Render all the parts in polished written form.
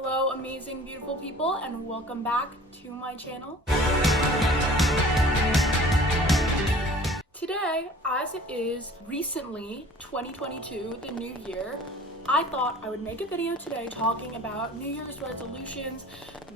Hello, amazing, beautiful people, and welcome back to my channel. Today, as it is recently 2022, the new year, I thought I would make a video today talking about New Year's resolutions,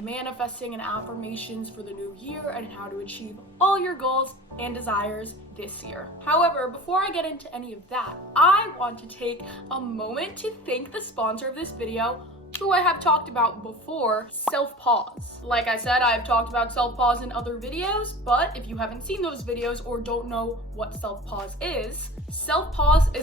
manifesting and affirmations for the new year, and how to achieve all your goals and desires this year. However, before I get into any of that, I want to take a moment to thank the sponsor of this video, who I have talked about before, Self-Pause. Like I said, I've talked about Self-Pause in other videos, but if you haven't seen those videos or don't know what Self-Pause is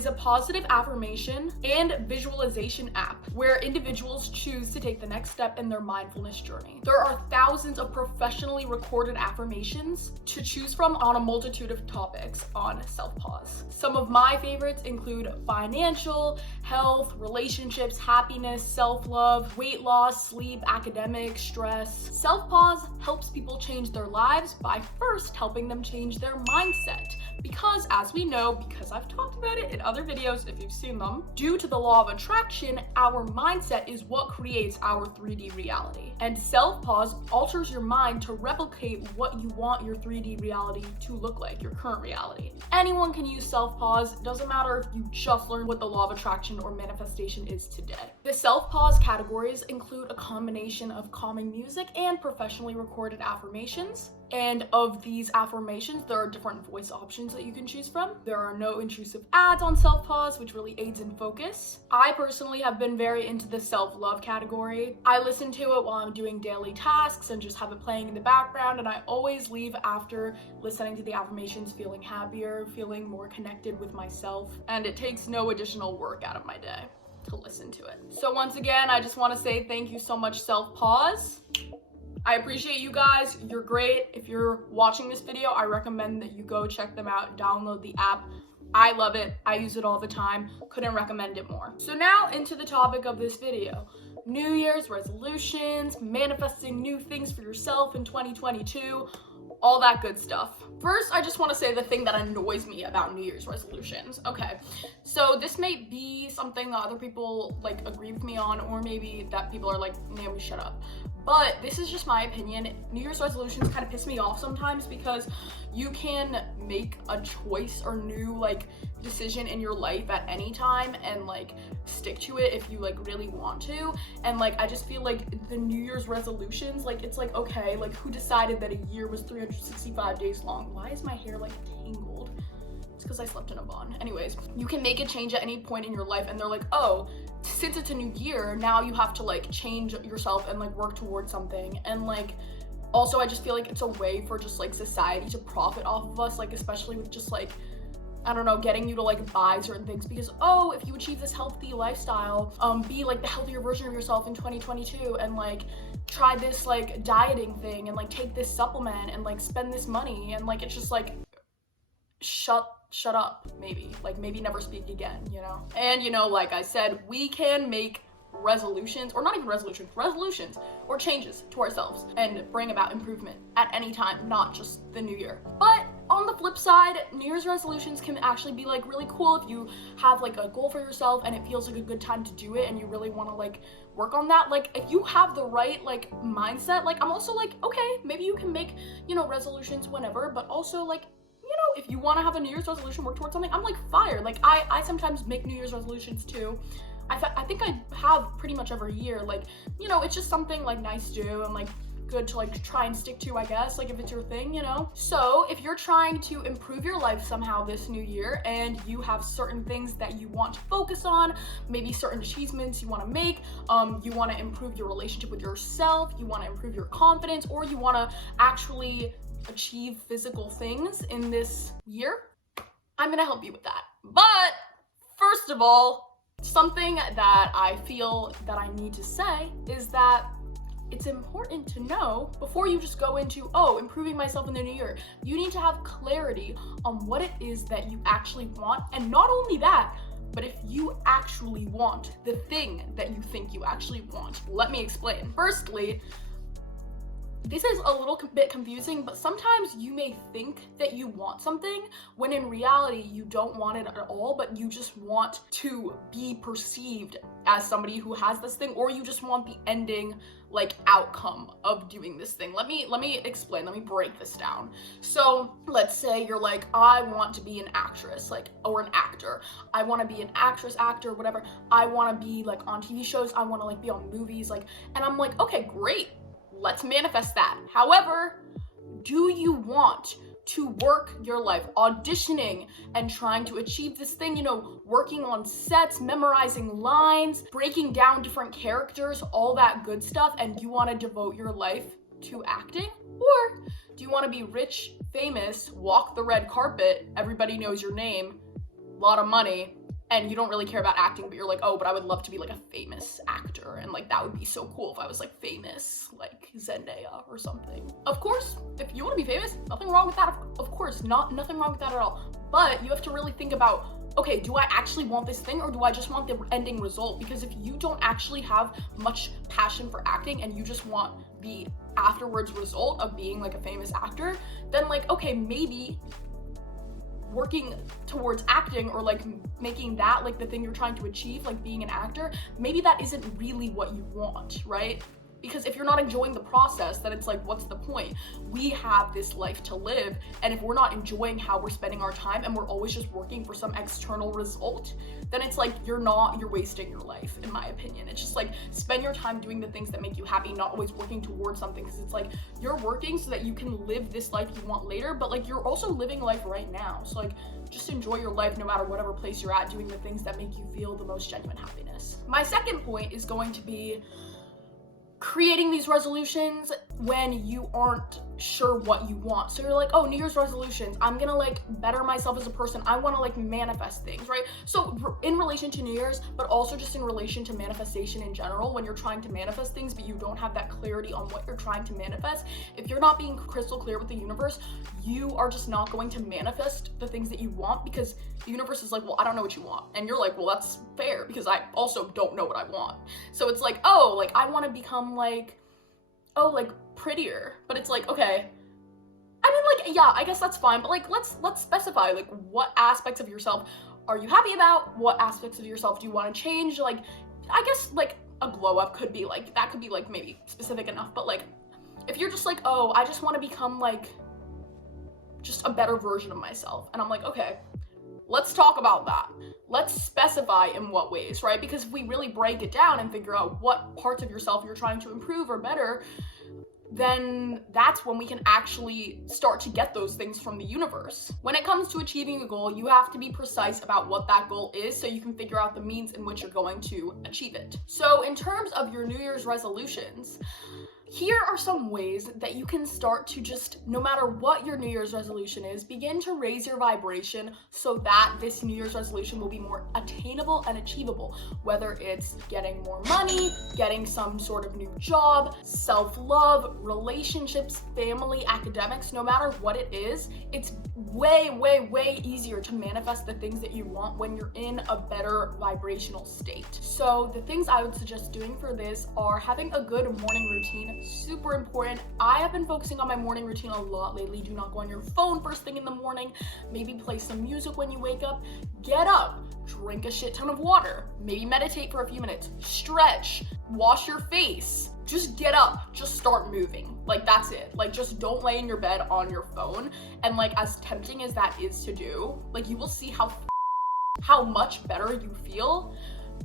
a positive affirmation and visualization app where individuals choose to take the next step in their mindfulness journey. There are thousands of professionally recorded affirmations to choose from on a multitude of topics on Self-Pause. Some of my favorites include financial, health, relationships, happiness, self-love, weight loss, sleep, academics, stress. Self-Pause helps people change their lives by first helping them change their mindset. Because as we know, because I've talked about it in other videos if you've seen them, due to the law of attraction, our mindset is what creates our 3D reality. And Self-Pause alters your mind to replicate what you want your 3D reality to look like, your current reality. Anyone can use Self-Pause, doesn't matter if you just learned what the law of attraction or manifestation is today. The Self-Pause categories include a combination of calming music and professionally recorded affirmations. And of these affirmations, there are different voice options that you can choose from. There are no intrusive ads on Self-Pause, which really aids in focus. I personally have been very into the self-love category. I listen to it while I'm doing daily tasks and just have it playing in the background, and I always leave after listening to the affirmations feeling happier, feeling more connected with myself, and it takes no additional work out of my day to listen to it. So once again, I just want to say thank you so much, Self-Pause. I appreciate you guys. You're great. If you're watching this video, I recommend that you go check them out, download the app. I love it. I use it all the time. Couldn't recommend it more. So now into the topic of this video. New Year's resolutions, manifesting new things for yourself in 2022, all that good stuff. First, I just want to say the thing that annoys me about New Year's resolutions. Okay, so this may be something that other people like agree with me on, or maybe that people are like, Naomi, shut up. But this is just my opinion. New Year's resolutions kind of piss me off sometimes because you can make a choice or new like decision in your life at any time and like stick to it if you like really want to. And like I just feel like the New Year's resolutions, like it's like, okay, like who decided that a year was 365 days long? Why is my hair like tangled? It's because I slept in a bun. Anyways, you can make a change at any point in your life and they're like, oh, since it's a new year, now you have to like change yourself and like work towards something. And like also I just feel like it's a way for just like society to profit off of us, like especially with just like, I don't know, getting you to like buy certain things because, oh, if you achieve this healthy lifestyle, be like the healthier version of yourself in 2022 and like try this like dieting thing and like take this supplement and like spend this money, and like it's just like shut up, maybe never speak again, you know? And you know, like I said, we can make resolutions, or not even resolutions or changes to ourselves and bring about improvement at any time, not just the new year. But on the flip side, New Year's resolutions can actually be like really cool if you have like a goal for yourself and it feels like a good time to do it and you really want to like work on that. Like if you have the right like mindset, like I'm also like, okay, maybe you can make, you know, resolutions whenever, but also like, you know, if you want to have a New Year's resolution, work towards something, I'm like fire. Like I sometimes make New Year's resolutions too. I think I have pretty much every year. Like, you know, it's just something like nice to do and like good to like try and stick to, I guess, like if it's your thing, you know? So if you're trying to improve your life somehow this new year and you have certain things that you want to focus on, maybe certain achievements you want to make, you want to improve your relationship with yourself, you want to improve your confidence, or you want to actually achieve physical things in this year, I'm gonna help you with that. But first of all, something that I feel that I need to say is that it's important to know before you just go into, oh, improving myself in the new year, you need to have clarity on what it is that you actually want. And not only that, but if you actually want the thing that you think you actually want. Let me explain. Firstly, This is a little bit confusing, but sometimes you may think that you want something when in reality you don't want it at all, but you just want to be perceived as somebody who has this thing, or you just want the ending like outcome of doing this thing. Let me explain, let me break this down. So let's say you're like, I want to be an actress, like, or an actor. I want to be an actress, actor, whatever. I want to be like on TV shows. I want to like be on movies, like, and I'm like, okay, great. Let's manifest that. However, do you want to work your life auditioning and trying to achieve this thing, you know, working on sets, memorizing lines, breaking down different characters, all that good stuff, and you want to devote your life to acting? Or do you want to be rich, famous, walk the red carpet, everybody knows your name, a lot of money, and you don't really care about acting, but you're like, oh, but I would love to be like a famous actor, and like that would be so cool if I was like famous, like Zendaya or something. Of course, if you want to be famous, nothing wrong with that. Of course, nothing wrong with that at all. But you have to really think about, okay, do I actually want this thing, or do I just want the ending result? Because if you don't actually have much passion for acting and you just want the afterwards result of being like a famous actor, then like, okay, maybe working towards acting or like making that like the thing you're trying to achieve, like being an actor, maybe that isn't really what you want, right? Because if you're not enjoying the process, then it's like, what's the point? We have this life to live, and if we're not enjoying how we're spending our time and we're always just working for some external result, then it's like you're wasting your life, in my opinion. It's just like, spend your time doing the things that make you happy, not always working towards something, because it's like you're working so that you can live this life you want later, but like you're also living life right now. So like, just enjoy your life no matter whatever place you're at, doing the things that make you feel the most genuine happiness. My second point is going to be creating these resolutions when you aren't sure what you want. So you're like, oh, New Year's resolutions, I'm gonna like better myself as a person. I want to like manifest things, right? So in relation to New Year's, but also just in relation to manifestation in general, when you're trying to manifest things, but you don't have that clarity on what you're trying to manifest, if you're not being crystal clear with the universe, you are just not going to manifest the things that you want, because the universe is like, well, I don't know what you want. And you're like, well, that's fair, because I also don't know what I want. So it's like, oh, like I want to become like, oh, like prettier, but it's like, okay, I mean, like, yeah, I guess that's fine, but like, let's specify, like, what aspects of yourself are you happy about? What aspects of yourself do you want to change? Like, I guess like a glow up could be like, that could be like maybe specific enough, but like, if you're just like, oh, I just want to become like just a better version of myself, and I'm like, okay, let's talk about that. Let's specify in what ways, right? Because if we really break it down and figure out what parts of yourself you're trying to improve or better, then that's when we can actually start to get those things from the universe. When it comes to achieving a goal, you have to be precise about what that goal is so you can figure out the means in which you're going to achieve it. So in terms of your New Year's resolutions, here are some ways that you can start to just, no matter what your New Year's resolution is, begin to raise your vibration so that this New Year's resolution will be more attainable and achievable. Whether it's getting more money, getting some sort of new job, self-love, relationships, family, academics, no matter what it is, it's way, way, way easier to manifest the things that you want when you're in a better vibrational state. So the things I would suggest doing for this are having a good morning routine. Super important. I have been focusing on my morning routine a lot lately. Do not go on your phone first thing in the morning. Maybe play some music when you wake up. Get up, drink a shit ton of water. Maybe meditate for a few minutes. Stretch, wash your face. Just get up, just start moving. Like, that's it. Like, just don't lay in your bed on your phone. And like, as tempting as that is to do, like, you will see how much better you feel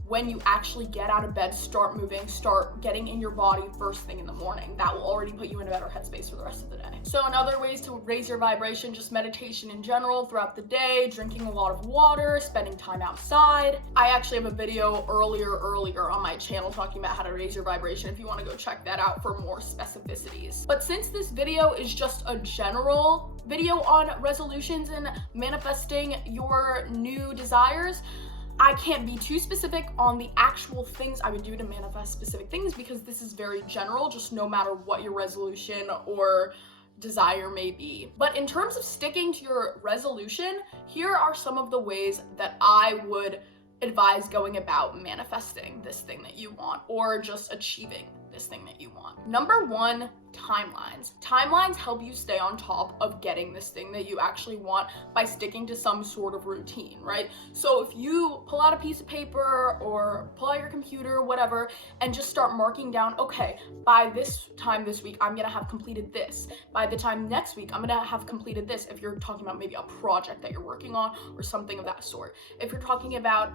when you actually get out of bed, start moving, start getting in your body first thing in the morning. That will already put you in a better headspace for the rest of the day. So in other ways to raise your vibration, just meditation in general throughout the day, drinking a lot of water, spending time outside. I actually have a video earlier on my channel talking about how to raise your vibration if you want to go check that out for more specificities. But since this video is just a general video on resolutions and manifesting your new desires, I can't be too specific on the actual things I would do to manifest specific things, because this is very general, just no matter what your resolution or desire may be. But in terms of sticking to your resolution, here are some of the ways that I would advise going about manifesting this thing that you want, or just achieving this thing that you want. Number one, timelines. Timelines help you stay on top of getting this thing that you actually want by sticking to some sort of routine, right? So if you pull out a piece of paper or pull out your computer, whatever, and just start marking down, okay, by this time this week, I'm gonna have completed this. By the time next week, I'm gonna have completed this. If you're talking about maybe a project that you're working on or something of that sort. If you're talking about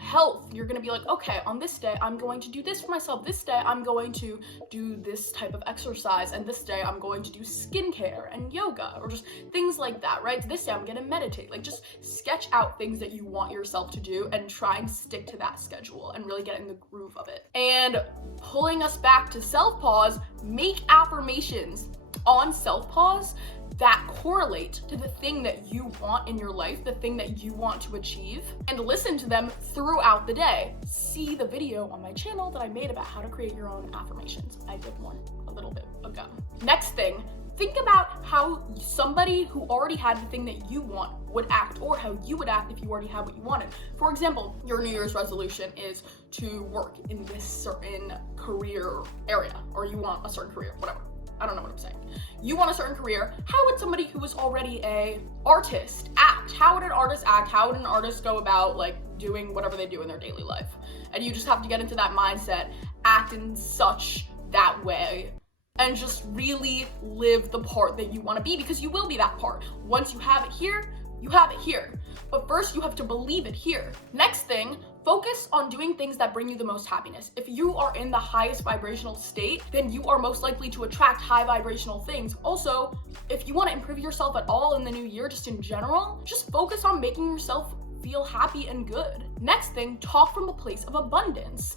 health, you're gonna be like, okay, on this day I'm going to do this for myself, this day I'm going to do this type of exercise, and this day I'm going to do skincare and yoga, or just things like that, right? This day I'm gonna meditate. Like, just sketch out things that you want yourself to do and try and stick to that schedule and really get in the groove of it. And pulling us back to self-pause, make affirmations on self-pause that correlate to the thing that you want in your life, the thing that you want to achieve, and listen to them throughout the day. See the video on my channel that I made about how to create your own affirmations. I did one a little bit ago. Next thing, think about how somebody who already had the thing that you want would act, or how you would act if you already had what you wanted. For example, your New Year's resolution is to work in this certain career area, or you want a certain career, whatever. I don't know what I'm saying. You want a certain career. How would somebody who is already a artist act? How would an artist act? How would an artist go about like doing whatever they do in their daily life? And you just have to get into that mindset, act in such that way, and just really live the part that you want to be, because you will be that part. Once you have it here, you have it here. But first you have to believe it here. Next thing, focus on doing things that bring you the most happiness. If you are in the highest vibrational state, then you are most likely to attract high vibrational things. Also, if you want to improve yourself at all in the new year, just in general, just focus on making yourself feel happy and good. Next thing, talk from a place of abundance.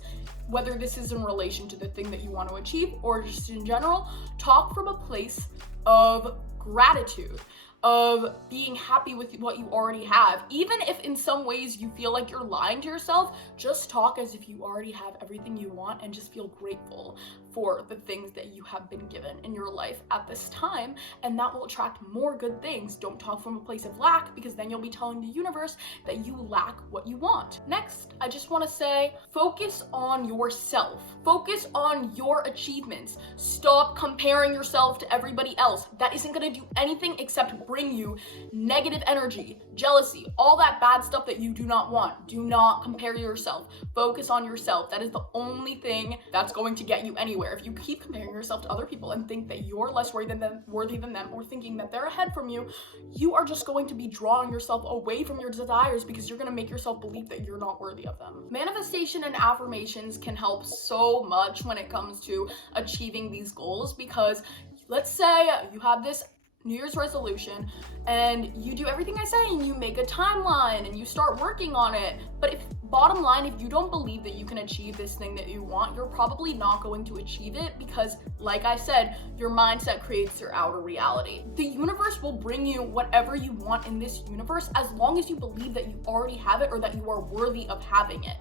Whether this is in relation to the thing that you want to achieve or just in general, talk from a place of gratitude, of being happy with what you already have. Even if in some ways you feel like you're lying to yourself, just talk as if you already have everything you want and just feel grateful for the things that you have been given in your life at this time, and that will attract more good things. Don't talk from a place of lack, because then you'll be telling the universe that you lack what you want. Next, I just want to say, focus on yourself. Focus on your achievements. Stop comparing yourself to everybody else. That isn't going to do anything except bring you negative energy, jealousy, all that bad stuff that you do not want. Do not compare yourself. Focus on yourself. That is the only thing that's going to get you anywhere. If you keep comparing yourself to other people and think that you're less worthy than them, or thinking that they're ahead from you, you are just going to be drawing yourself away from your desires, because you're going to make yourself believe that you're not worthy of them. Manifestation and affirmations can help so much when it comes to achieving these goals, because let's say you have this New Year's resolution and you do everything I say and you make a timeline and you start working on it. But bottom line, if you don't believe that you can achieve this thing that you want, you're probably not going to achieve it, because like I said, your mindset creates your outer reality. The universe will bring you whatever you want in this universe as long as you believe that you already have it, or that you are worthy of having it.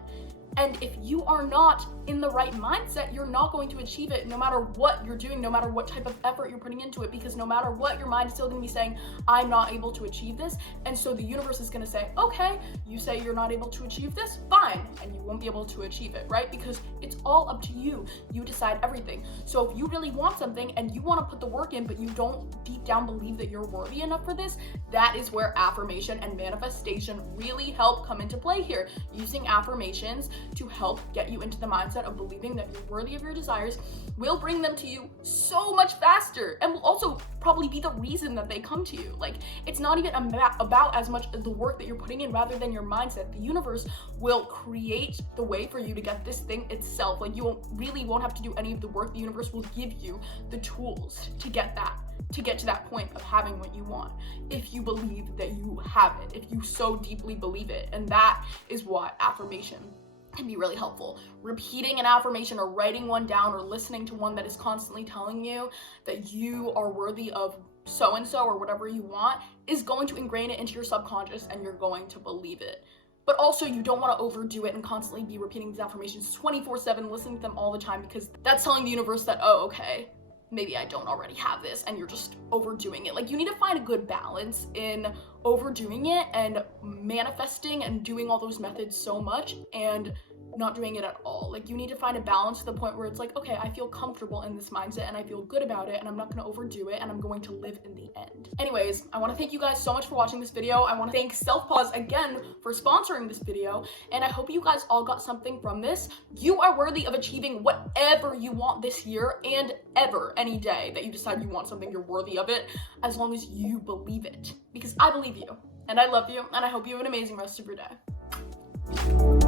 And if you are not in the right mindset, you're not going to achieve it, no matter what you're doing, no matter what type of effort you're putting into it, because no matter what, your mind is still going to be saying, I'm not able to achieve this. And so the universe is going to say, okay, you say you're not able to achieve this, fine. And you won't be able to achieve it, right? Because it's all up to you. You decide everything. So if you really want something and you want to put the work in, but you don't deep down believe that you're worthy enough for this, that is where affirmation and manifestation really help come into play here. Using affirmations to help get you into the mindset of believing that you're worthy of your desires will bring them to you so much faster, and will also probably be the reason that they come to you. Like, it's not even about as much the work that you're putting in, rather than your mindset. The universe will create the way for you to get this thing itself. Like, you won't have to do any of the work. The universe will give you the tools to get to that point of having what you want, if you believe that you have it, if you so deeply believe it. And that is what affirmation can be really helpful. Repeating an affirmation, or writing one down, or listening to one that is constantly telling you that you are worthy of so-and-so or whatever you want, is going to ingrain it into your subconscious, and you're going to believe it. But also, you don't want to overdo it and constantly be repeating these affirmations 24/7, listening to them all the time, because that's telling the universe that, oh, okay, maybe I don't already have this, and you're just overdoing it. Like, you need to find a good balance in overdoing it and manifesting and doing all those methods so much, and not doing it at all. Like, you need to find a balance to the point where it's like, okay, I feel comfortable in this mindset and I feel good about it and I'm not gonna overdo it and I'm going to live in the end. Anyways, I wanna thank you guys so much for watching this video. I wanna thank Self Pause again for sponsoring this video, and I hope you guys all got something from this. You are worthy of achieving whatever you want this year and ever, any day that you decide you want something, you're worthy of it, as long as you believe it. Because I believe you, and I love you, and I hope you have an amazing rest of your day.